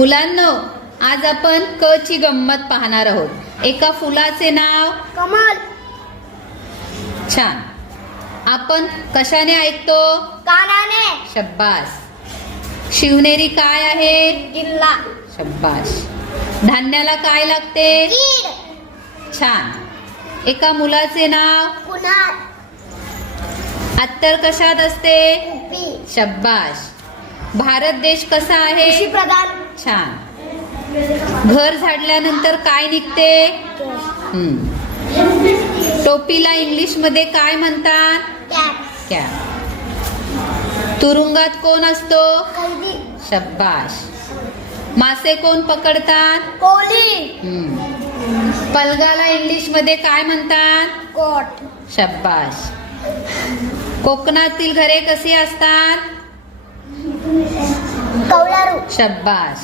मुलांनो, आज आपण क ची गंमत पाहणार आहोत. एका फुलाचे नाव कमल. छान. आपण कशाने ऐकतो? कानाने. शब्बास. शिवनेरी काय आहे? जिल्हा. शब्बास. धान्याला काय लागते? कीड. छान. एका मुलाचे नाव कुणाल. अत्तर कशात असते? उपी. शब्बास. भारत देश कसा आहे? कृषी प्रधान. छान. घर झाडल्यानंतर काय निघते? टोपीला इंग्लिश मध्ये काय म्हणतात? कॅप. कॅप. तुरुंगात कोण असतो? कैदी. शब्बाश. मासे कोण पकडतात? कोली. पलगाला इंग्लिश मध्ये काय म्हणतात? कोट. शब्बाश. कोकणातील घरे कशी असतात? कौलारू. शब्बाश.